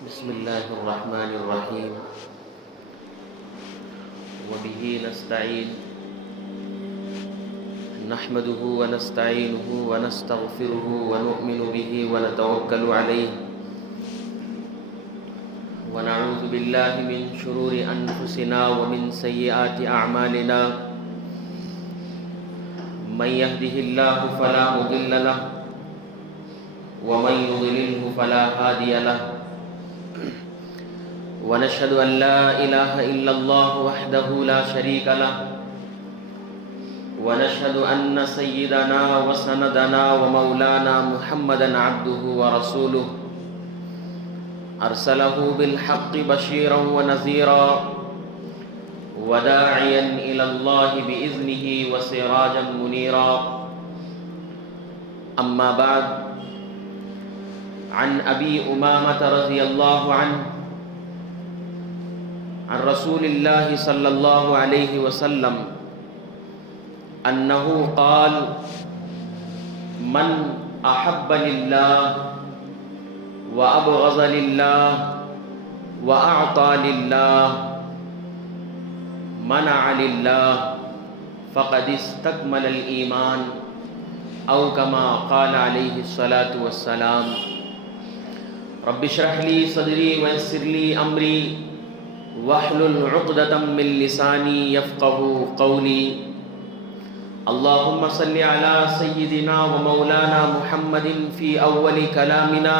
بسم الله الرحمن الرحيم وبه نستعين نحمده ونستعينه ونستغفره ونؤمن به ونتوكل عليه ونعوذ بالله من شرور أنفسنا ومن سيئات أعمالنا من يهده الله فلا مضل له ومن يضلله فلا هادي له ونشهد أن لا إله إلا الله وحده لا شريك له ونشهد أن سيدنا وسندنا ومولانا محمدا عبده ورسوله أرسله بالحق بشيرا ونذيرا وداعيا إلى الله بإذنه وسراجا منيرا أما بعد عن أبي أمامة رضي الله عنه عن رسول الله صلى الله عليه وسلم أنه قال من أحب لله وأبغض لله وأعطى لله منع لله فقد استكمل الإيمان أو كما قال عليه الصلاة والسلام رب اشرح لي صدري ويسر لي أمري واحلل عقدة من لساني يفقه قولي اللهم صل على سيدنا ومولانا محمد في أول كلامنا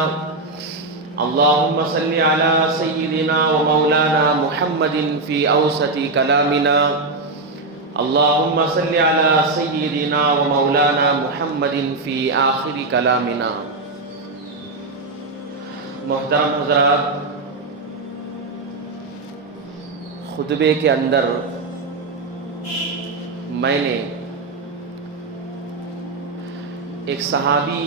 اللهم صل على سيدنا ومولانا محمد في أوسط كلامنا اللهم صل على سيدنا ومولانا محمد في آخر كلامنا. محترم حضرات، خطبے کے اندر میں نے ایک صحابی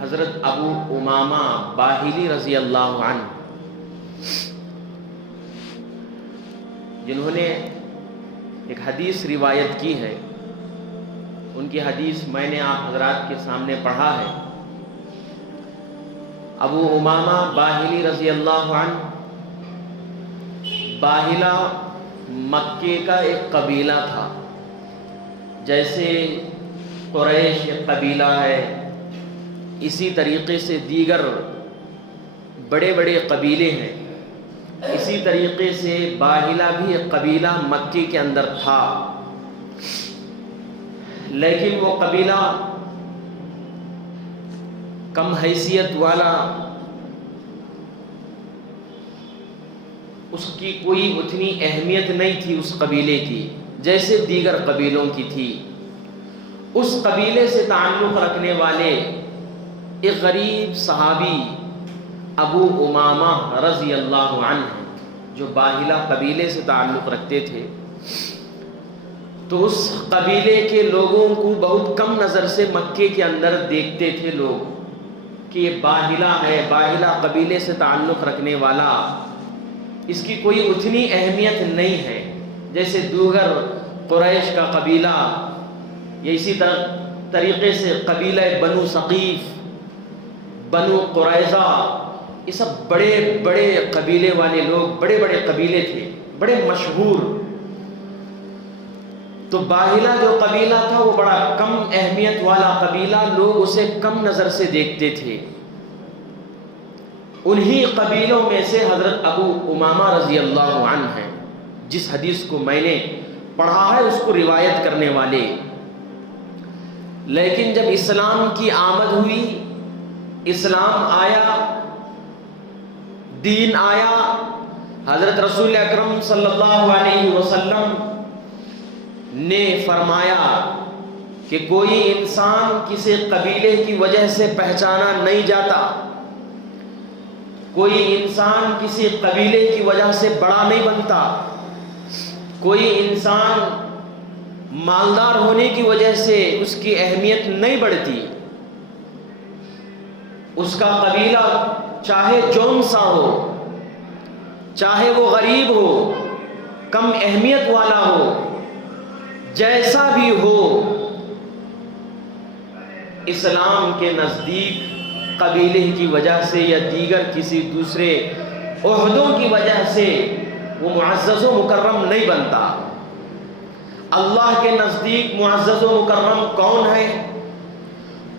حضرت ابو امامہ باہلی رضی اللہ عنہ جنہوں نے ایک حدیث روایت کی ہے، ان کی حدیث میں نے آپ حضرات کے سامنے پڑھا ہے. ابو امامہ باہلی رضی اللہ عنہ، باہلا مکے کا ایک قبیلہ تھا. جیسے قریش ایک قبیلہ ہے، اسی طریقے سے دیگر بڑے بڑے قبیلے ہیں. اسی طریقے سے باہلا بھی ایک قبیلہ مکے کے اندر تھا، لیکن وہ قبیلہ کم حیثیت والا، اس کی کوئی اتنی اہمیت نہیں تھی اس قبیلے کی جیسے دیگر قبیلوں کی تھی. اس قبیلے سے تعلق رکھنے والے ایک غریب صحابی ابو امامہ رضی اللہ عنہ جو باہلا قبیلے سے تعلق رکھتے تھے، تو اس قبیلے کے لوگوں کو بہت کم نظر سے مکے کے اندر دیکھتے تھے لوگ کہ یہ باہلا ہے، باہلا قبیلے سے تعلق رکھنے والا، اس کی کوئی اتنی اہمیت نہیں ہے جیسے دیگر قریش کا قبیلہ یا اسی طریقے سے قبیلہ بنو ثقیف، بنو قریظہ، یہ سب بڑے بڑے قبیلے والے لوگ، بڑے بڑے قبیلے تھے، بڑے مشہور. تو باہلا جو قبیلہ تھا وہ بڑا کم اہمیت والا قبیلہ، لوگ اسے کم نظر سے دیکھتے تھے. انہی قبیلوں میں سے حضرت ابو امامہ رضی اللہ عنہ ہیں، جس حدیث کو میں نے پڑھا ہے اس کو روایت کرنے والے. لیکن جب اسلام کی آمد ہوئی، اسلام آیا، دین آیا، حضرت رسول اکرم صلی اللہ علیہ وسلم نے فرمایا کہ کوئی انسان کسی قبیلے کی وجہ سے پہچانا نہیں جاتا، کوئی انسان کسی قبیلے کی وجہ سے بڑا نہیں بنتا، کوئی انسان مالدار ہونے کی وجہ سے اس کی اہمیت نہیں بڑھتی. اس کا قبیلہ چاہے جون سا ہو، چاہے وہ غریب ہو، کم اہمیت والا ہو، جیسا بھی ہو، اسلام کے نزدیک قبیلے کی وجہ سے یا دیگر کسی دوسرے عہدوں کی وجہ سے وہ معزز و مکرم نہیں بنتا۔ اللہ کے نزدیک معزز و مکرم کون ہے؟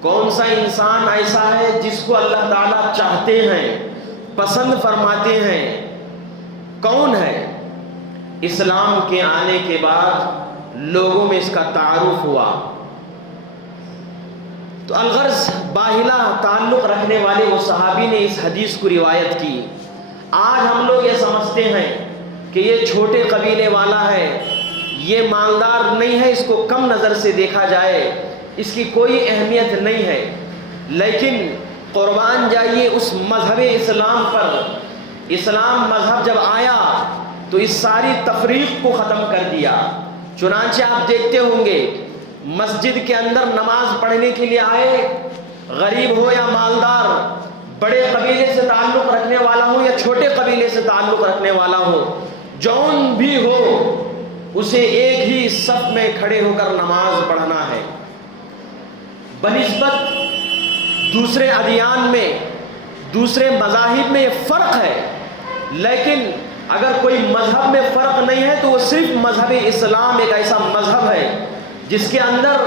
کون سا انسان ایسا ہے جس کو اللہ تعالیٰ چاہتے ہیں، پسند فرماتے ہیں؟ کون ہے؟ اسلام کے آنے کے بعد لوگوں میں اس کا تعارف ہوا۔ تو الغرض باہلا تعلق رکھنے والے وہ صحابی نے اس حدیث کو روایت کی۔ آج ہم لوگ یہ سمجھتے ہیں کہ یہ چھوٹے قبیلے والا ہے، یہ مالدار نہیں ہے، اس کو کم نظر سے دیکھا جائے، اس کی کوئی اہمیت نہیں ہے۔ لیکن قربان جائیے اس مذہب اسلام پر۔ اسلام مذہب جب آیا تو اس ساری تفریق کو ختم کر دیا۔ چنانچہ آپ دیکھتے ہوں گے مسجد کے اندر نماز پڑھنے کے لیے آئے، غریب ہو یا مالدار، بڑے قبیلے سے تعلق رکھنے والا ہو یا چھوٹے قبیلے سے تعلق رکھنے والا ہو، جون بھی ہو، اسے ایک ہی صف میں کھڑے ہو کر نماز پڑھنا ہے۔ بنسبت دوسرے ادیان میں، دوسرے مذاہب میں یہ فرق ہے، لیکن اگر کوئی مذہب میں فرق نہیں ہے تو وہ صرف مذہب اسلام ایک ایسا مذہب ہے جس کے اندر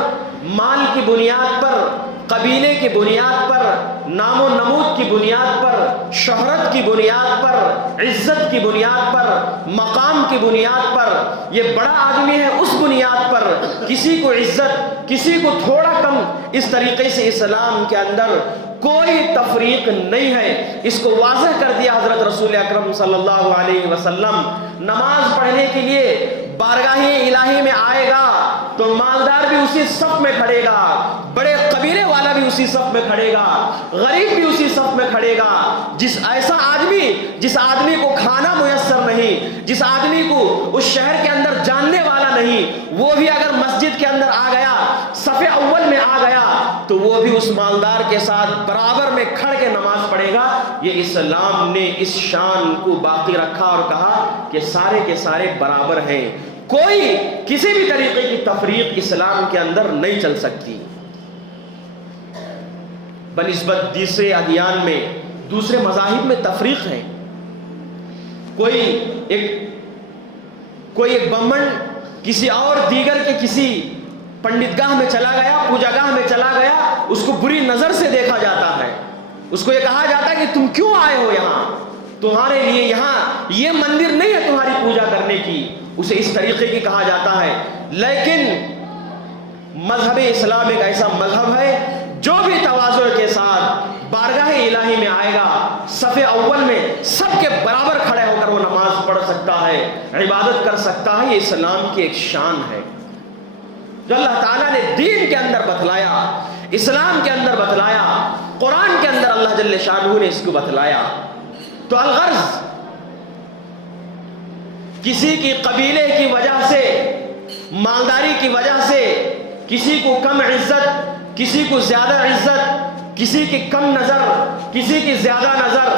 مال کی بنیاد پر، قبیلے کی بنیاد پر، نام و نمود کی بنیاد پر، شہرت کی بنیاد پر، عزت کی بنیاد پر، مقام کی بنیاد پر، یہ بڑا آدمی ہے اس بنیاد پر کسی کو عزت، کسی کو تھوڑا کم، اس طریقے سے اسلام کے اندر کوئی تفریق نہیں ہے۔ اس کو واضح کر دیا حضرت رسول اکرم صلی اللہ علیہ وسلم۔ نماز پڑھنے کے لیے بارگاہ الہی میں آئے گا تو مالدار بھی اسی صف میں کھڑے گا، بڑے قبیلے والا بھی اسی صف میں کھڑے گا، غریب بھی اسی صف میں کھڑے گا۔ جس آدمی کو کھانا میسر نہیں، جس آدمی کو اس شہر کے اندر جاننے والا نہیں، وہ بھی اگر مسجد کے اندر آ گیا، صف اول میں آ گیا، تو وہ بھی اس مالدار کے ساتھ برابر میں کھڑ کے نماز پڑھے گا۔ یہ اسلام نے اس شان کو باقی رکھا اور کہا کہ سارے کے سارے برابر ہیں، کوئی کسی بھی طریقے کی تفریق اسلام کے اندر نہیں چل سکتی۔ بنسبت دوسرے ادیان میں، دوسرے مذاہب میں تفریق ہے۔ کوئی ایک بمن کسی اور دیگر کے کسی پنڈت گاہ میں چلا گیا، پوجا گاہ میں چلا گیا، اس کو بری نظر سے دیکھا جاتا ہے، اس کو یہ کہا جاتا ہے کہ تم کیوں آئے ہو یہاں، تمہارے لیے یہاں یہ مندر نہیں ہے تمہاری پوجا کرنے کی، اسے اس طریقے کی کہا جاتا ہے۔ لیکن مذہب اسلام ایک ایسا مذہب ہے جو بھی تواضع کے ساتھ بارگاہ الہی میں آئے گا، صف اول میں سب کے برابر کھڑے ہو کر وہ نماز پڑھ سکتا ہے، عبادت کر سکتا ہے۔ یہ اسلام کی ایک شان ہے جو اللہ تعالیٰ نے دین کے اندر بتلایا، اسلام کے اندر بتلایا، قرآن کے اندر اللہ جل شانہ نے اس کو بتلایا۔ تو الغرض کسی کی قبیلے کی وجہ سے، مالداری کی وجہ سے کسی کو کم عزت، کسی کو زیادہ عزت، کسی کی کم نظر، کسی کی زیادہ نظر،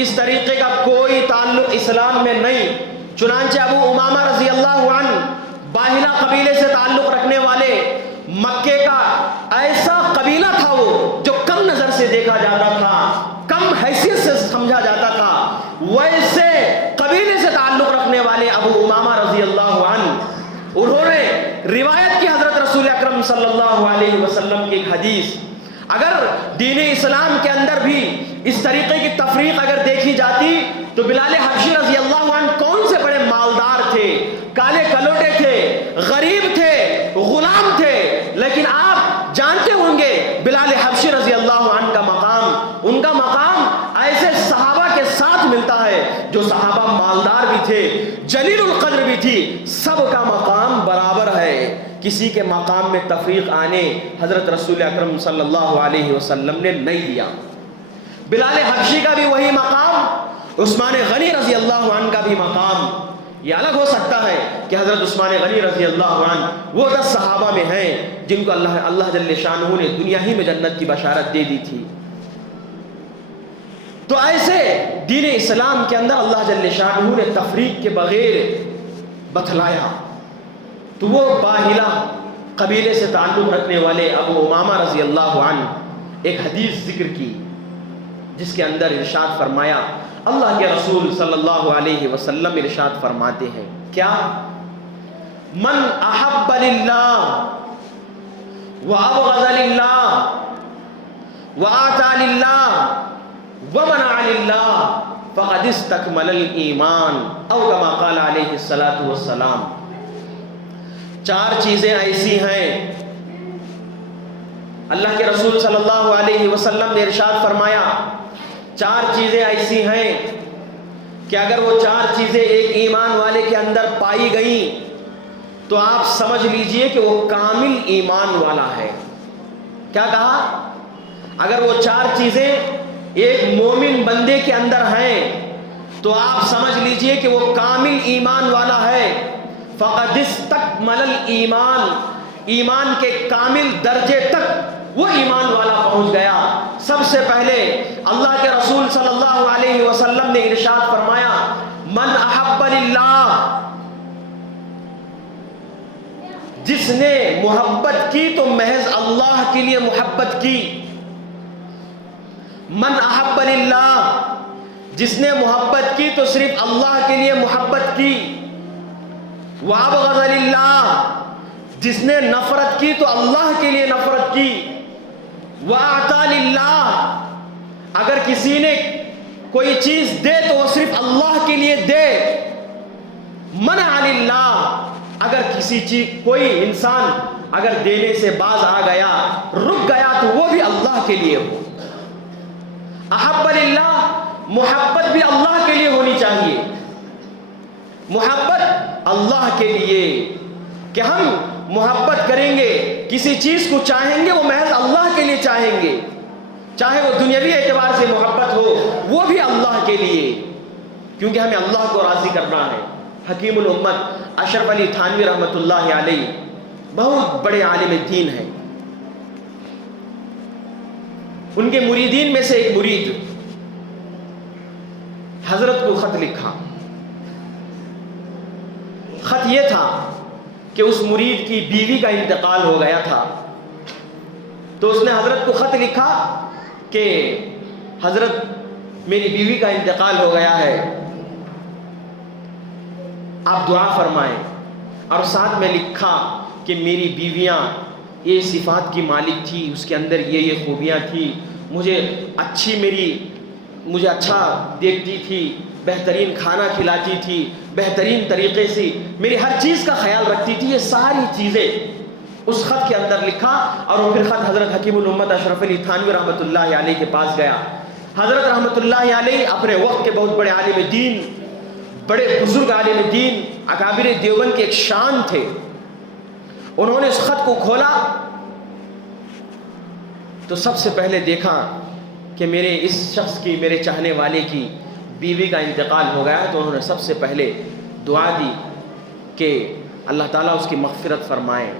اس طریقے کا کوئی تعلق اسلام میں نہیں۔ چنانچہ ابو امامہ رضی اللہ عنہ باہلا قبیلے سے تعلق رکھنے والے، مکے کا ایسا قبیلہ تھا وہ جو کم نظر سے دیکھا جاتا تھا، کم حیثیت سے سمجھا جاتا تھا، ویسے قبیلے سے تعلق رکھنے والے ابو امامہ رضی اللہ عنہ، انہوں نے روایت کی حضرت رسول اکرم صلی اللہ علیہ وسلم کی ایک حدیث۔ اگر دین اسلام کے اندر بھی اس طریقے کی تفریق اگر دیکھی جاتی تو بلال حبشی رضی اللہ عنہ کون سے بڑے مالدار تھے، کالے کلوٹے تھے، غریب تھے، غلام تھے، لیکن آپ جانتے ہوں گے بلال حبشی رضی اللہ عنہ کا مقام، ان کا مقام ایسے صحابہ کے ساتھ ملتا ہے جو صحابہ مالدار بھی تھے، جلیل القدر بھی تھی، سب کا مقام برابر ہے۔ کسی کے مقام میں تفریق آنے حضرت رسول اکرم صلی اللہ علیہ وسلم نے نہیں دیا۔ بلال حبشی کا بھی وہی مقام، عثمان غنی رضی اللہ عنہ کا بھی مقام۔ یہ الگ ہو سکتا ہے کہ حضرت عثمان غنی رضی اللہ عنہ وہ 10 صحابہ میں ہیں جن کو اللہ جل شانہ نے دنیا ہی میں جنت کی بشارت دے دی تھی۔ تو ایسے دین اسلام کے اندر اللہ جل شانہ نے تفریق کے بغیر بتلایا۔ تو وہ باہلا قبیلے سے تعلق رکھنے والے ابو امامہ رضی اللہ عنہ ایک حدیث ذکر کی، جس کے اندر ارشاد فرمایا، اللہ کے رسول صلی اللہ علیہ وسلم ارشاد فرماتے ہیں کیا؟ من احب للہ وابغض للہ وآتى للہ ومنع للہ فقد استکمل الایمان، او کما قال علیہ الصلاۃ والسلام۔ چار چیزیں ایسی ہیں، اللہ کے رسول صلی اللہ علیہ وسلم نے ارشاد فرمایا چار چیزیں ایسی ہیں کہ اگر وہ چار چیزیں ایک ایمان والے کے اندر پائی گئیں تو آپ سمجھ لیجئے کہ وہ کامل ایمان والا ہے۔ کیا کہا؟ اگر وہ چار چیزیں ایک مومن بندے کے اندر ہیں تو آپ سمجھ لیجئے کہ وہ کامل ایمان والا ہے۔ فقد استکمل الایمان، ایمان کے کامل درجے تک وہ ایمان والا پہنچ گیا۔ سب سے پہلے اللہ کے رسول صلی اللہ علیہ وسلم نے ارشاد فرمایا، من احب للہ، جس نے محبت کی تو محض اللہ کے لیے محبت کی۔ من احب للہ، جس نے محبت کی تو صرف اللہ کے لیے محبت کی۔ وابغض للہ، جس نے نفرت کی تو اللہ کے لیے نفرت کی۔ وآتى للہ، اگر کسی نے کوئی چیز دے تو وہ صرف اللہ کے لیے دے۔ منع للہ، اگر کسی چیز کوئی انسان اگر دینے سے باز آ گیا، رک گیا تو وہ بھی اللہ کے لیے ہو۔ احب للہ، محبت بھی اللہ کے لیے ہونی چاہیے۔ محبت اللہ کے لیے کہ ہم محبت کریں گے، کسی چیز کو چاہیں گے وہ محض اللہ کے لیے چاہیں گے، چاہے وہ دنیاوی اعتبار سے محبت ہو وہ بھی اللہ کے لیے، کیونکہ ہمیں اللہ کو راضی کرنا ہے۔ حکیم الامت اشرف علی تھانوی رحمۃ اللہ علیہ بہت بڑے عالم دین ہیں۔ ان کے مریدین میں سے ایک مرید حضرت کو خط لکھا۔ خط یہ تھا کہ اس مرید کی بیوی کا انتقال ہو گیا تھا، تو اس نے حضرت کو خط لکھا کہ حضرت میری بیوی کا انتقال ہو گیا ہے، آپ دعا فرمائیں، اور ساتھ میں لکھا کہ میری بیویاں یہ صفات کی مالک تھی، اس کے اندر یہ خوبیاں تھی، مجھے اچھا دیکھتی تھی، بہترین کھانا کھلاتی تھی، بہترین طریقے سے میری ہر چیز کا خیال رکھتی تھی۔ یہ ساری چیزیں اس خط کے اندر لکھا، اور وہ پھر خط حضرت حکیم الامت اشرف علی تھانوی رحمۃ اللہ علیہ کے پاس گیا۔ حضرت رحمۃ اللہ علیہ اپنے وقت کے بہت بڑے عالم دین، بڑے بزرگ عالم دین، اکابر دیوبند کے ایک شان تھے۔ انہوں نے اس خط کو کھولا تو سب سے پہلے دیکھا کہ میرے اس شخص کی، میرے چاہنے والے کی بیوی کا انتقال ہو گیا، تو انہوں نے سب سے پہلے دعا دی کہ اللہ تعالیٰ اس کی مغفرت فرمائے،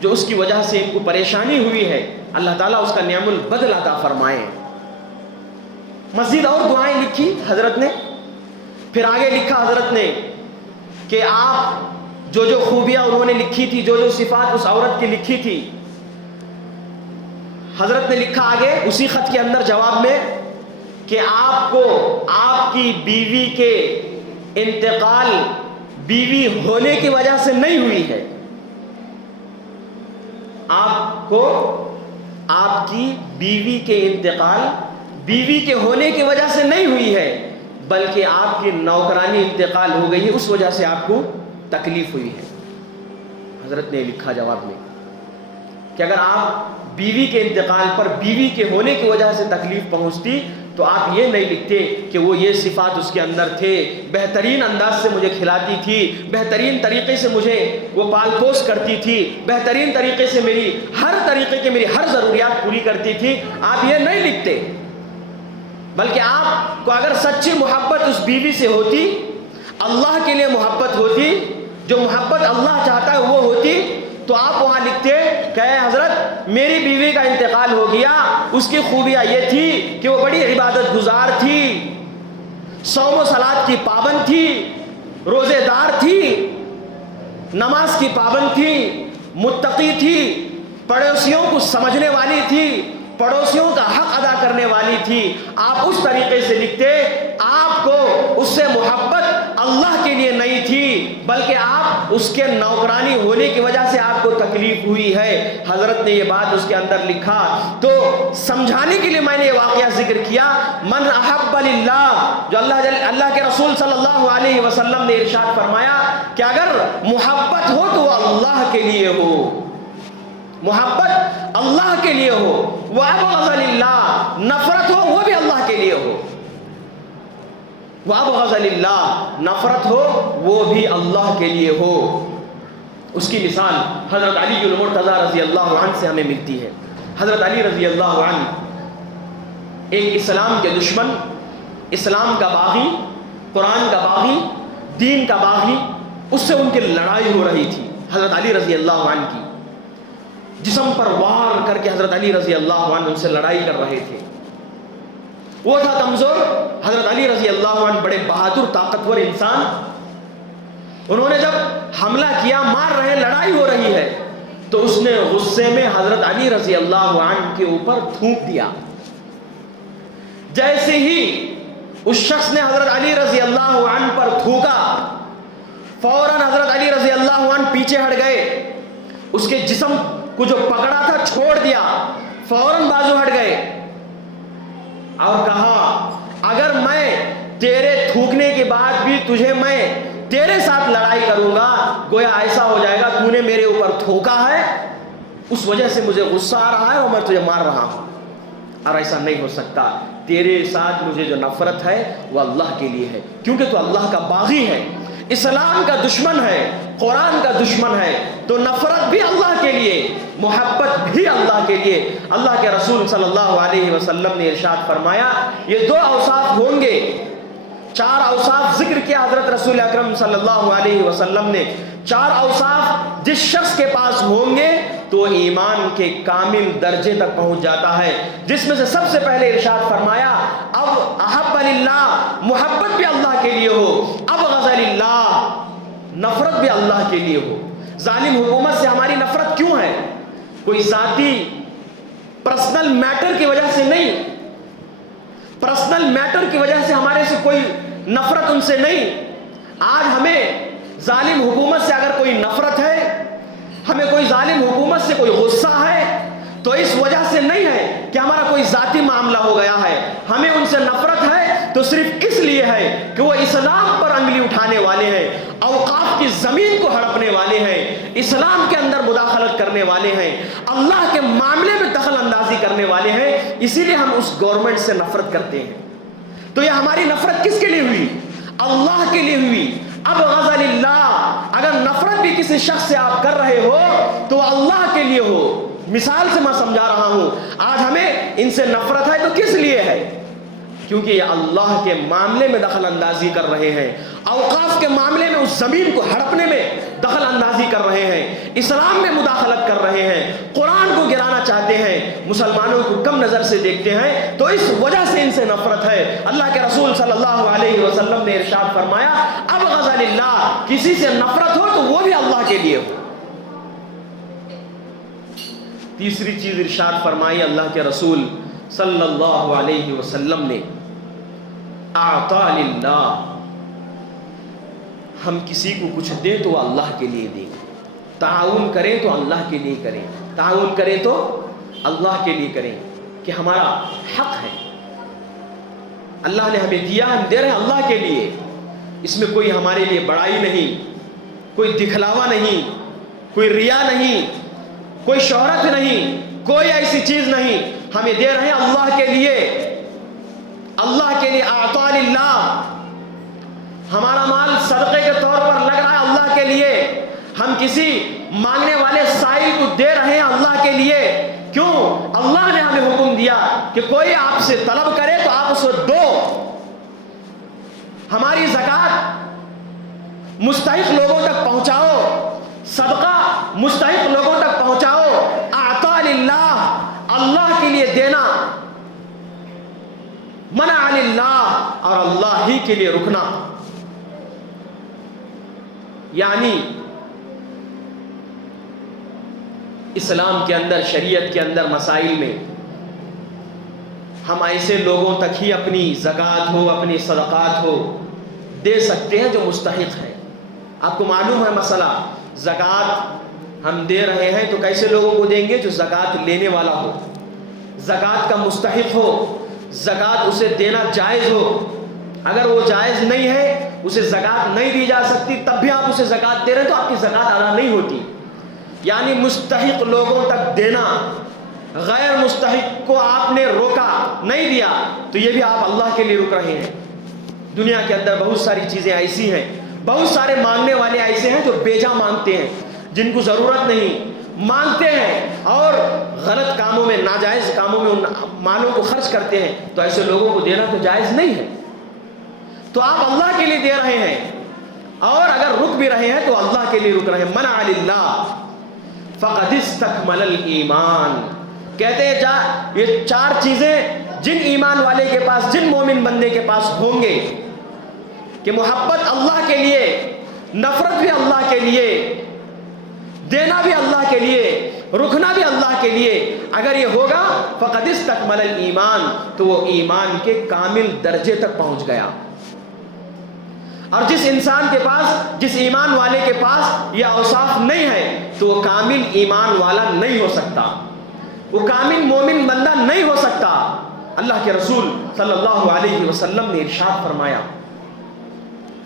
جو اس کی وجہ سے ان کو پریشانی ہوئی ہے اللہ تعالیٰ اس کا نعم البدل عطا فرمائے۔ مزید اور دعائیں لکھی حضرت نے، پھر آگے لکھا حضرت نے کہ آپ جو خوبیاں انہوں نے لکھی تھی، جو صفات اس عورت کی لکھی تھی، حضرت نے لکھا آگے اسی خط کے اندر جواب میں کہ آپ کو آپ کی بیوی کے انتقال بیوی ہونے کی وجہ سے نہیں ہوئی ہے، آپ کو آپ کی بیوی کے انتقال بیوی کے ہونے کی وجہ سے نہیں ہوئی ہے، بلکہ آپ کی نوکرانی انتقال ہو گئی ہے، اس وجہ سے آپ کو تکلیف ہوئی ہے۔ حضرت نے لکھا جواب میں کہ اگر آپ بیوی کے انتقال پر بیوی کے ہونے کی وجہ سے تکلیف پہنچتی تو آپ یہ نہیں لکھتے کہ وہ یہ صفات اس کے اندر تھے، بہترین انداز سے مجھے کھلاتی تھی، بہترین طریقے سے مجھے وہ پال پوس کرتی تھی، بہترین طریقے سے میری ہر طریقے کی میری ہر ضروریات پوری کرتی تھی، آپ یہ نہیں لکھتے، بلکہ آپ کو اگر سچی محبت اس بیوی سے ہوتی، اللہ کے لیے محبت ہوتی، جو محبت اللہ چاہتا ہے وہ ہوتی، تو آپ وہاں لکھتے کہ اے حضرت میری بیوی کا انتقال ہو گیا، اس کی خوبیاں یہ تھی کہ وہ بڑی عبادت گزار تھی، صوم و صلات کی پابند تھی، روزے دار تھی، نماز کی پابند تھی، متقی تھی، پڑوسیوں کو سمجھنے والی تھی، پڑوسیوں کا حق ادا کرنے والی تھی، آپ اس طریقے سے لکھتے، آپ کو اس سے محبت اللہ کے لیے نہیں تھی بلکہ آپ اس کے نوکرانی ہونے کی وجہ سے آپ کو تکلیف ہوئی ہے۔ حضرت نے یہ بات اس کے اندر لکھا تو سمجھانے کے لیے میں نے یہ واقعہ ذکر کیا۔ من احب للہ، جو اللہ کے رسول صلی اللہ علیہ وسلم نے ارشاد فرمایا کہ اگر محبت ہو تو وہ اللہ کے لیے ہو، محبت اللہ کے لیے ہو، وَأَبْغَضَ لِلَّهِ، نفرت ہو وہ بھی اللہ کے لیے ہو، وَأَبْغَضَ لِلَّهِ، نفرت ہو وہ بھی اللہ کے لیے ہو۔ اس کی مثال حضرت علی المرتضیٰ رضی اللہ عنہ سے ہمیں ملتی ہے۔ حضرت علی رضی اللہ عنہ ایک اسلام کے دشمن، اسلام کا باغی، قرآن کا باغی، دین کا باغی، اس سے ان کی لڑائی ہو رہی تھی حضرت علی رضی اللہ عنہ کی، جسم پر وار کر کے حضرت علی رضی اللہ عنہ ان سے لڑائی کر رہے تھے۔ وہ تھا کمزور، حضرت علی رضی اللہ عنہ بڑے بہادر طاقتور انسان، انہوں نے جب حملہ کیا، مار رہے، لڑائی ہو رہی ہے، تو اس نے غصے میں حضرت علی رضی اللہ عنہ کے اوپر تھوک دیا۔ جیسے ہی اس شخص نے حضرت علی رضی اللہ عنہ پر تھوکا، فوراً حضرت علی رضی اللہ عنہ پیچھے ہٹ گئے، اس کے جسم کو جو پکڑا تھا چھوڑ دیا، فوراً بازو ہٹ گئے اور کہا اگر میں تیرے تھوکنے کے بعد بھی میں تیرے ساتھ لڑائی کروں گا، گویا ایسا ہو جائے گا تو نے میرے اوپر تھوکا ہے، اس وجہ سے مجھے غصہ آ رہا ہے اور میں تجھے مار رہا ہوں، اور ایسا نہیں ہو سکتا، تیرے ساتھ مجھے جو نفرت ہے وہ اللہ کے لیے ہے، کیونکہ تو اللہ کا باغی ہے، اسلام کا دشمن ہے، قرآن کا دشمن ہے، تو نفرت بھی اللہ کے لیے، محبت بھی اللہ کے لیے۔ اللہ کے رسول صلی اللہ علیہ وسلم نے ارشاد فرمایا یہ دو اوصاف ہوں گے، 4 اوصاف ذکر کیا حضرت رسول اکرم صلی اللہ علیہ وسلم نے، 4 اوصاف جس شخص کے پاس ہوں گے تو ایمان کے کامل درجے تک پہنچ جاتا ہے، جس میں سے سب سے پہلے ارشاد فرمایا اب احب للہ، محبت بھی اللہ کے لیے ہو، ابغض للہ، نفرت بھی اللہ کے لیے ہو۔ ظالم حکومت سے ہماری نفرت کیوں ہے؟ کوئی ذاتی پرسنل میٹر کی وجہ سے نہیں، پرسنل میٹر کی وجہ سے ہمارے سے کوئی نفرت ان سے نہیں۔ آج ہمیں ظالم حکومت سے اگر کوئی نفرت ہے، ہمیں کوئی ظالم حکومت سے کوئی غصہ ہے تو اس وجہ سے نہیں ہے کہ ہمارا کوئی ذاتی معاملہ ہو گیا ہے، ہمیں ان سے نفرت ہے تو صرف اس لیے ہے کہ وہ اسلام پر انگلی اٹھانے والے ہیں، اوقاف کی زمین کو ہڑپنے والے ہیں، اسلام کے اندر مداخلت کرنے والے ہیں، اللہ کے معاملے میں دخل اندازی کرنے والے ہیں، اسی لیے ہم اس گورنمنٹ سے نفرت کرتے ہیں۔ تو یہ ہماری نفرت کس کے لیے ہوئی؟ اللہ کے لیے ہوئی۔ اب غضب اللہ، اگر نفرت بھی کسی شخص سے آپ کر رہے ہو تو اللہ کے لیے ہو۔ مثال سے میں سمجھا رہا ہوں، آج ہمیں ان سے نفرت ہے تو کس لیے ہے؟ کیونکہ یہ اللہ کے معاملے میں دخل اندازی کر رہے ہیں، اوقاف کے معاملے میں اس زمین کو ہڑپنے میں دخل اندازی کر رہے ہیں، اسلام میں مداخلت کر رہے ہیں، قرآن کو گرانا چاہتے ہیں، مسلمانوں کو کم نظر سے دیکھتے ہیں، تو اس وجہ سے ان سے نفرت ہے۔ اللہ کے رسول صلی اللہ علیہ وسلم نے ارشاد فرمایا اب غضب اللہ، کسی سے نفرت ہو تو وہ بھی اللہ کے لیے ہو۔ تیسری چیز ارشاد فرمائی اللہ کے رسول صلی اللہ علیہ وسلم نے، اعطا للہ، ہم کسی کو کچھ دیں تو اللہ کے لیے دیں، تعاون کریں تو اللہ کے لیے کریں، تعاون کریں تو اللہ کے لیے کریں، کہ ہمارا حق ہے، اللہ نے ہمیں دیا، ہم دے رہے ہیں اللہ کے لیے، اس میں کوئی ہمارے لیے بڑائی نہیں، کوئی دکھلاوا نہیں، کوئی ریا نہیں، کوئی شہرت نہیں، کوئی ایسی چیز نہیں، ہمیں دے رہے ہیں اللہ کے لیے، اللہ کے لیے۔ اعطا للہ، ہمارا مال صدقے کے طور پر لگ رہا ہے اللہ کے لیے، ہم کسی مانگنے والے سائل کو دے رہے ہیں اللہ کے لیے، کیوں؟ اللہ نے ہمیں حکم دیا کہ کوئی آپ سے طلب کرے تو آپ اس کو دو۔ ہماری زکوٰۃ مستحق لوگوں تک پہنچاؤ، صدقہ مستحق لوگوں تک پہنچاؤ۔ اعطا للہ، اللہ کے لیے دینا، منع للہ، اور اللہ ہی کے لیے رکنا، یعنی اسلام کے اندر، شریعت کے اندر مسائل میں ہم ایسے لوگوں تک ہی اپنی زکوٰۃ ہو، اپنی صدقات ہو دے سکتے ہیں جو مستحق ہے۔ آپ کو معلوم ہے مسئلہ، زکوٰۃ ہم دے رہے ہیں تو کیسے لوگوں کو دیں گے؟ جو زکوٰۃ لینے والا ہو، زکوٰۃ کا مستحق ہو، زکوٰۃ اسے دینا جائز ہو۔ اگر وہ جائز نہیں ہے، اسے زکوٰۃ نہیں دی جا سکتی، تب بھی آپ اسے زکوٰۃ دے رہے ہیں تو آپ کی زکوٰۃ ادا نہیں ہوتی۔ یعنی مستحق لوگوں تک دینا، غیر مستحق کو آپ نے روکا، نہیں دیا، تو یہ بھی آپ اللہ کے لیے رک رہے ہیں۔ دنیا کے اندر بہت ساری چیزیں ایسی ہیں، بہت سارے مانگنے والے ایسے ہیں جو بیجا مانگتے ہیں، جن کو ضرورت نہیں، مانگتے ہیں اور غلط کاموں میں، ناجائز کاموں میں ان مالوں کو خرچ کرتے ہیں، تو ایسے لوگوں کو دینا تو جائز نہیں ہے۔ تو آپ اللہ کے لیے دے رہے ہیں، اور اگر رک بھی رہے ہیں تو اللہ کے لیے رک رہے ہیں۔ منع للہ فقد استکمل الایمان، کہتے ہیں یہ چار چیزیں جن ایمان والے کے پاس، جن مومن بندے کے پاس ہوں گے، کہ محبت اللہ کے لیے، نفرت بھی اللہ کے لیے، دینا بھی اللہ کے لیے، رکنا بھی اللہ کے لیے، اگر یہ ہوگا فقد استکمل الایمان، تو وہ ایمان کے کامل درجے تک پہنچ گیا۔ اور جس انسان کے پاس، جس ایمان والے کے پاس یہ اوصاف نہیں ہے، تو وہ کامل ایمان والا نہیں ہو سکتا، وہ کامل مومن بندہ نہیں ہو سکتا۔ اللہ کے رسول صلی اللہ علیہ وسلم نے ارشاد فرمایا،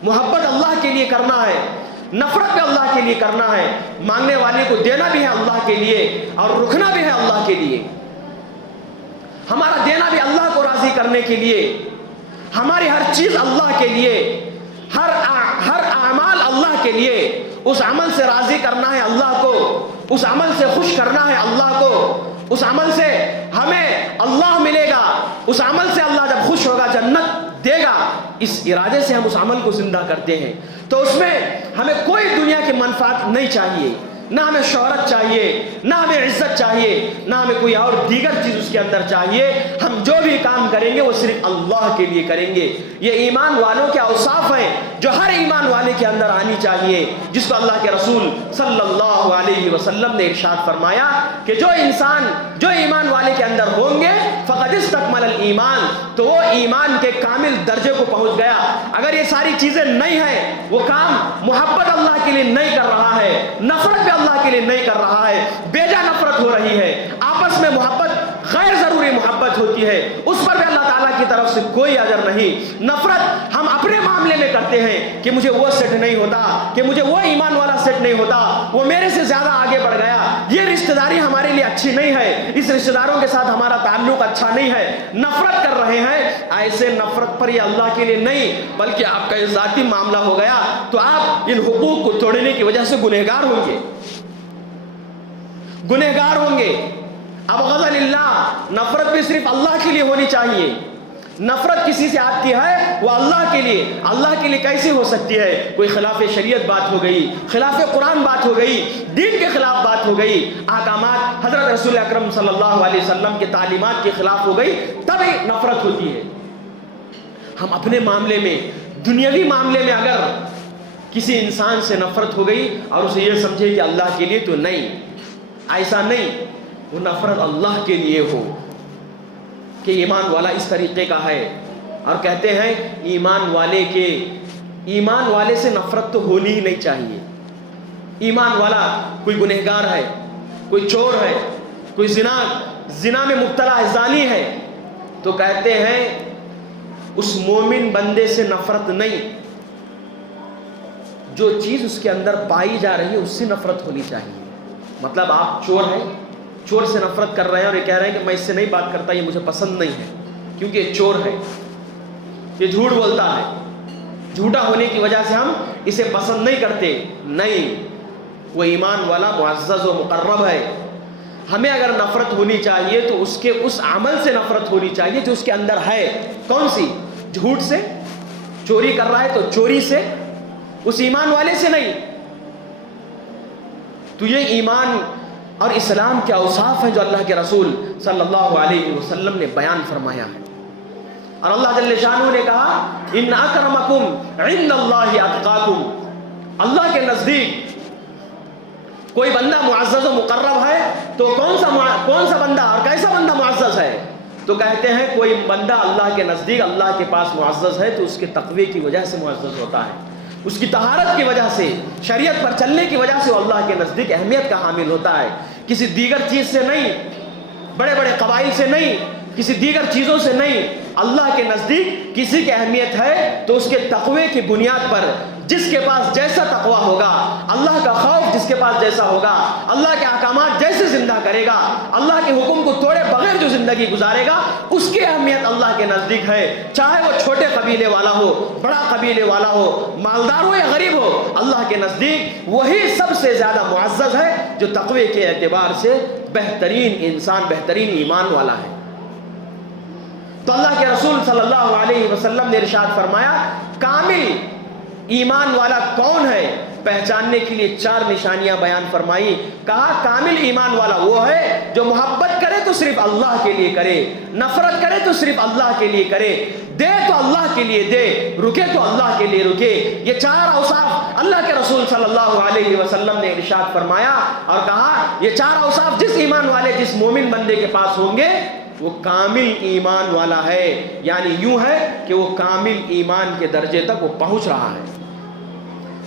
محبت اللہ کے لیے کرنا ہے، نفرت بھی اللہ کے لیے کرنا ہے، مانگنے والے کو دینا بھی ہے اللہ کے لیے، اور رکنا بھی ہے اللہ کے لیے۔ ہمارا دینا بھی اللہ کو راضی کرنے کے لیے، ہماری ہر چیز اللہ کے لیے، ہر اعمال اللہ کے لیے، اس عمل سے راضی کرنا ہے اللہ کو، اس عمل سے خوش کرنا ہے اللہ کو، اس عمل سے ہمیں اللہ ملے گا، اس عمل سے اللہ جب خوش ہوگا جنت دے گا، اس ارادے سے ہم اس عمل کو زندہ کرتے ہیں۔ تو اس میں ہمیں کوئی دنیا کی منفعت نہیں چاہیے، نہ ہمیں شہرت چاہیے، نہ ہمیں عزت چاہیے، نہ ہمیں کوئی اور دیگر چیز اس کے اندر چاہیے۔ ہم جو بھی کام کریں گے وہ صرف اللہ کے لیے کریں گے۔ یہ ایمان والوں کے اوصاف ہیں جو ہر ایمان والے کے اندر آنی چاہیے، جس کو اللہ کے رسول صلی اللہ علیہ وسلم نے ارشاد فرمایا کہ جو انسان، جو ایمان والے کے اندر ہوں گے، فقد استکمل الایمان، تو وہ ایمان کے کامل درجے کو پہنچ گیا۔ اگر یہ ساری چیزیں نہیں ہیں، وہ کام محبت اللہ کے لیے نہیں کر رہا ہے، نفرت بھی اللہ کے لیے نہیں کر رہا ہے، بیجا نفرت ہو رہی ہے، آپس میں محبت غیر ضروری محبت ہوتی ہے، اس پر بھی اللہ تعالیٰ کی طرف سے کوئی اجر نہیں۔ نفرت ہم اپنے معاملے میں کرتے ہیں کہ مجھے وہ سیٹ نہیں ہوتا، کہ مجھے وہ ایمان والا سیٹ نہیں ہوتا، وہ میرے سے زیادہ آگے بڑھ گیا، یہ رشتہ داری ہمارے لیے اچھی نہیں ہے، اس رشتہ داروں کے ساتھ ہمارا تعلق اچھا نہیں ہے، نفرت کر رہے ہیں۔ ایسے نفرت پر یہ اللہ کے لیے نہیں، بلکہ آپ کا یہ ذاتی معاملہ ہو گیا، تو آپ ان حقوق کو توڑنے کی وجہ سے گنہگار ہوں گے، گنہگار ہوں گے۔ اب غضب اللہ، نفرت بھی صرف اللہ کے لیے ہونی چاہیے۔ نفرت کسی سے آتی ہے وہ اللہ کے لیے، اللہ کے لیے کیسے ہو سکتی ہے؟ کوئی خلاف شریعت بات ہو گئی، خلاف قرآن بات ہو گئی، دین کے خلاف بات ہو گئی، احکامات حضرت رسول اکرم صلی اللہ علیہ وسلم کے تعلیمات کے خلاف ہو گئی، تبھی نفرت ہوتی ہے۔ ہم اپنے معاملے میں، دنیاوی معاملے میں اگر کسی انسان سے نفرت ہو گئی اور اسے یہ سمجھے کہ اللہ کے لیے، تو نہیں، ایسا نہیں، وہ نفرت اللہ کے لیے ہو کہ ایمان والا اس طریقے کا ہے۔ اور کہتے ہیں ایمان والے سے نفرت تو ہونی ہی نہیں چاہیے۔ ایمان والا کوئی گنہگار ہے، کوئی چور ہے، کوئی زنا میں مبتلا ہے، زانی ہے، تو کہتے ہیں اس مومن بندے سے نفرت نہیں، جو چیز اس کے اندر پائی جا رہی ہے اس سے نفرت ہونی چاہیے۔ مطلب آپ چور ہیں، چور سے نفرت کر رہے ہیں اور یہ کہہ رہے ہیں کہ میں اس سے نہیں بات کرتا، یہ مجھے پسند نہیں ہے کیونکہ یہ چور ہے، یہ جھوٹ بولتا ہے، جھوٹا ہونے کی وجہ سے ہم اسے پسند نہیں کرتے۔ نہیں، وہ ایمان والا معزز و مقرب ہے۔ ہمیں اگر نفرت ہونی چاہیے تو اس کے اس عمل سے نفرت ہونی چاہیے جو اس کے اندر ہے۔ کون سی؟ جھوٹ سے، چوری کر رہا ہے تو چوری سے، اس ایمان والے سے نہیں۔ تو یہ ایمان اور اسلام کے اوصاف ہیں جو اللہ کے رسول صلی اللہ علیہ وسلم نے بیان فرمایا ہے۔ اور اللہ جل شانہ نے کہا ان اکرمکم عند اللہ اتقاکم، اللہ کے نزدیک کوئی بندہ معزز و مقرب ہے تو کون سا بندہ اور کیسا بندہ معزز ہے؟ تو کہتے ہیں کوئی بندہ اللہ کے نزدیک اللہ کے پاس معزز ہے تو اس کے تقوی کی وجہ سے معزز ہوتا ہے، اس کی طہارت کی وجہ سے، شریعت پر چلنے کی وجہ سے وہ اللہ کے نزدیک اہمیت کا حامل ہوتا ہے، کسی دیگر چیز سے نہیں، بڑے بڑے قبائل سے نہیں، کسی دیگر چیزوں سے نہیں، اللہ کے نزدیک کسی کی اہمیت ہے تو اس کے تقوی کی بنیاد پر، جس کے پاس جیسا تقوی ہوگا، اللہ کا خوف جس کے پاس جیسا ہوگا، اللہ کے احکامات جیسے زندہ کرے گا، اللہ کے حکم کو توڑے بغیر جو زندگی گزارے گا، اس کی اہمیت اللہ کے نزدیک ہے، چاہے وہ چھوٹے قبیلے والا ہو، بڑا قبیلے والا ہو، مالدار ہو یا غریب ہو، اللہ کے نزدیک وہی سب سے زیادہ معزز ہے جو تقوی کے اعتبار سے بہترین انسان، بہترین ایمان والا ہے۔ تو اللہ کے رسول صلی اللہ علیہ وسلم نے ارشاد فرمایا کامل ایمان والا کون ہے؟ پہچاننے کے لیے 4 نشانیاں بیان فرمائی، کہا کامل ایمان والا وہ ہے جو محبت کرے تو صرف اللہ کے لیے کرے، نفرت کرے تو صرف اللہ کے لیے کرے، دے تو اللہ کے لیے دے، رکے تو اللہ کے لیے رکے۔ یہ 4 اوصاف اللہ کے رسول صلی اللہ علیہ وسلم نے ارشاد فرمایا اور کہا یہ 4 اوصاف جس ایمان والے، جس مومن بندے کے پاس ہوں گے وہ کامل ایمان والا ہے، یعنی یوں ہے کہ وہ کامل ایمان کے درجے تک وہ پہنچ رہا ہے۔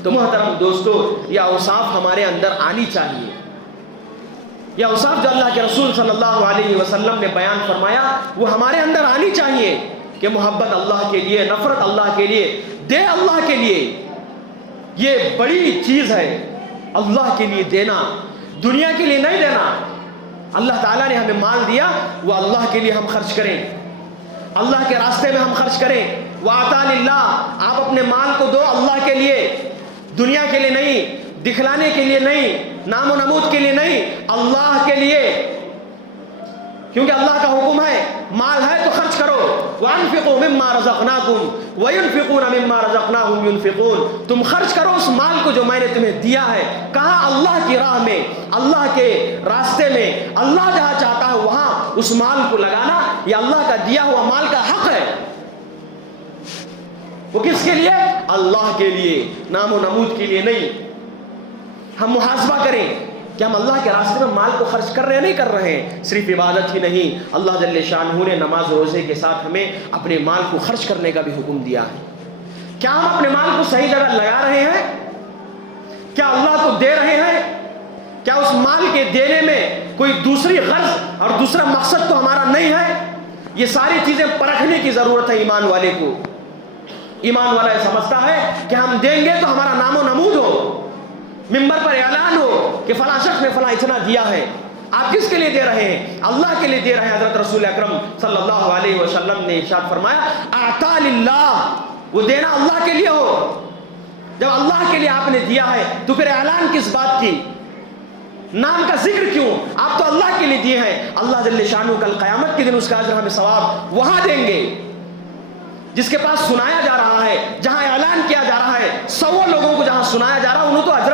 تو محترم دوستو، یہ اوصاف ہمارے اندر آنی چاہیے، یہ اوصاف جو اللہ کے رسول صلی اللہ علیہ وسلم نے بیان فرمایا وہ ہمارے اندر آنی چاہیے کہ محبت اللہ کے لیے، نفرت اللہ کے لیے، دے اللہ کے لیے، یہ بڑی چیز ہے، اللہ کے لیے دینا، دنیا کے لیے نہیں دینا۔ اللہ تعالیٰ نے ہمیں مال دیا، وہ اللہ کے لیے ہم خرچ کریں، اللہ کے راستے میں ہم خرچ کریں۔ وَأَعْطَى لِلَّهِ، آپ اپنے مال کو دو اللہ کے لیے، دنیا کے لیے نہیں، دکھلانے کے لیے نہیں، نام و نمود کے لیے نہیں، اللہ کے لیے، کیونکہ اللہ کا حکم ہے مال ہے تو خرچ کرو۔ وَأَنفِقُوا مِمَّا رَزَقْنَاكُمْ وَيُنْفِقُونَ مِمَّا رَزَقْنَاهُمْ يُنْفِقُونَ، تم خرچ کرو اس مال کو جو میں نے تمہیں دیا ہے، کہا اللہ کی راہ میں، اللہ کے راستے میں، اللہ جہاں چاہتا ہے وہاں اس مال کو لگانا، یہ اللہ کا دیا ہوا مال کا حق ہے۔ وہ کس کے لیے؟ اللہ کے لیے، نام و نمود کے لیے نہیں۔ ہم محاسبہ کریں کہ ہم اللہ کے راستے میں مال کو خرچ کر رہے ہیں نہیں کر رہے ہیں۔ صرف عبادت ہی نہیں، اللہ جل شانہ نے نماز روزے کے ساتھ ہمیں اپنے مال کو خرچ کرنے کا بھی حکم دیا ہے۔ کیا ہم اپنے مال کو صحیح جگہ لگا رہے ہیں؟ کیا اللہ کو دے رہے ہیں؟ کیا اس مال کے دینے میں کوئی دوسری غرض اور دوسرا مقصد تو ہمارا نہیں ہے؟ یہ ساری چیزیں پرکھنے کی ضرورت ہے ایمان والے کو۔ ایمان والا یہ سمجھتا ہے کہ ہم دیں گے تو ہمارا نام و نمود ہو، ممبر پر اعلان ہو کہ فلاں شخص نے فلاں اتنا دیا ہے۔ آپ کس کے لیے دے رہے ہیں؟ اللہ کے لیے دے رہے ہیں۔ حضرت رسول اکرم صلی اللہ علیہ وسلم نے ارشاد فرمایا اعطا للہ، وہ دینا اللہ کے لیے ہو۔ جب اللہ کے لیے آپ نے دیا ہے تو پھر اعلان کس بات کی، نام کا ذکر کیوں؟ آپ تو اللہ کے لیے دیے ہیں، اللہ جل شانہ کل قیامت کے دن اس کا اجر ہمیں ثواب وہاں دیں گے۔ جس کے پاس سنایا جا رہا ہے، جہاں اعلان کیا جا رہا ہے، 100 لوگوں کو جہاں سنایا جا رہا ہے، انہوں تو اجر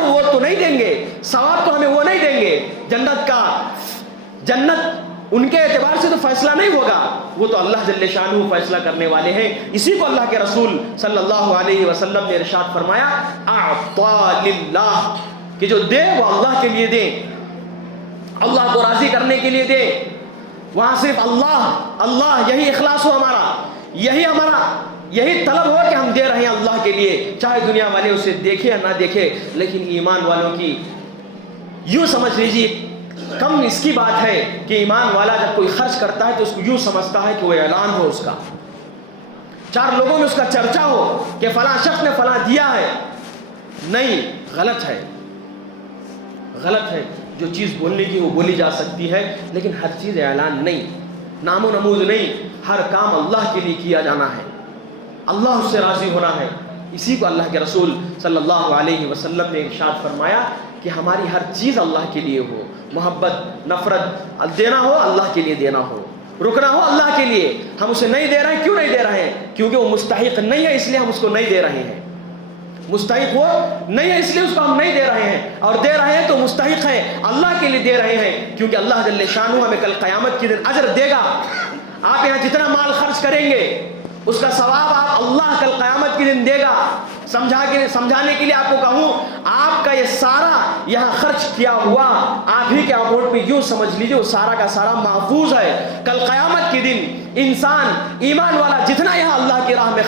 وہ تو نہیں دیں گے، ثواب تو ہمیں وہ نہیں دیں گے۔ جنت ان کے اعتبار سے تو فیصلہ نہیں ہوگا، وہ تو اللہ جل شانہ فیصلہ کرنے والے ہیں۔ اسی کو اللہ کے رسول صلی اللہ علیہ وسلم نے ارشاد فرمایا اعطا للہ، کہ جو دے وہ اللہ کے لیے دے، اللہ کو راضی کرنے کے لیے دے، وہاں صرف اللہ یہی اخلاص ہو ہمارا، یہی طلب ہو کہ ہم دے رہے ہیں اللہ کے لیے، چاہے دنیا والے اسے دیکھے یا نہ دیکھے۔ لیکن ایمان والوں کی یوں سمجھ لیجیے، کم اس کی بات ہے کہ ایمان والا جب کوئی خرچ کرتا ہے تو اس کو یوں سمجھتا ہے کہ وہ اعلان ہو اس کا، 4 لوگوں میں اس کا چرچا ہو کہ فلاں شخص نے فلاں دیا ہے۔ نہیں، غلط ہے۔ جو چیز بولنے کی وہ بولی جا سکتی ہے، لیکن ہر چیز اعلان نہیں، نام و نمود نہیں۔ ہر کام اللہ کے لیے کیا جانا ہے، اللہ اس سے راضی ہونا ہے۔ اسی کو اللہ کے رسول صلی اللہ علیہ وسلم نے ارشاد فرمایا کہ ہماری ہر چیز اللہ کے لیے ہو، محبت، نفرت، دینا ہو اللہ کے لیے دینا ہو، رکنا ہو اللہ کے لیے۔ ہم اسے نہیں دے رہے ہیں، کیوں نہیں دے رہے ہیں؟ کیونکہ وہ مستحق نہیں ہے، اس لیے ہم اس کو نہیں دے رہے ہیں۔ مستحق وہ نہیں ہے اس لیے اس کو ہم نہیں دے رہے ہیں، اور دے رہے ہیں تو مستحق ہے، اللہ کے لیے دے رہے ہیں، کیونکہ اللہ جل شانہ ہمیں کل قیامت کے دن اجر دے گا۔ آپ یہاں جتنا مال خرچ کریں گے اس کا ثواب آپ اللہ کل قیامت کے دن دے گا۔ سمجھانے کے لیے آپ کو کہوں، آپ کا کا یہ سارا یہاں خرچ کیا ہوا آپ ہی کے اکاؤنٹ میں یوں سمجھ لیجیے وہ سارا کا سارا محفوظ ہے. کل قیامت کے دن انسان ایمان والا جتنا یہاں اللہ کی راہ میں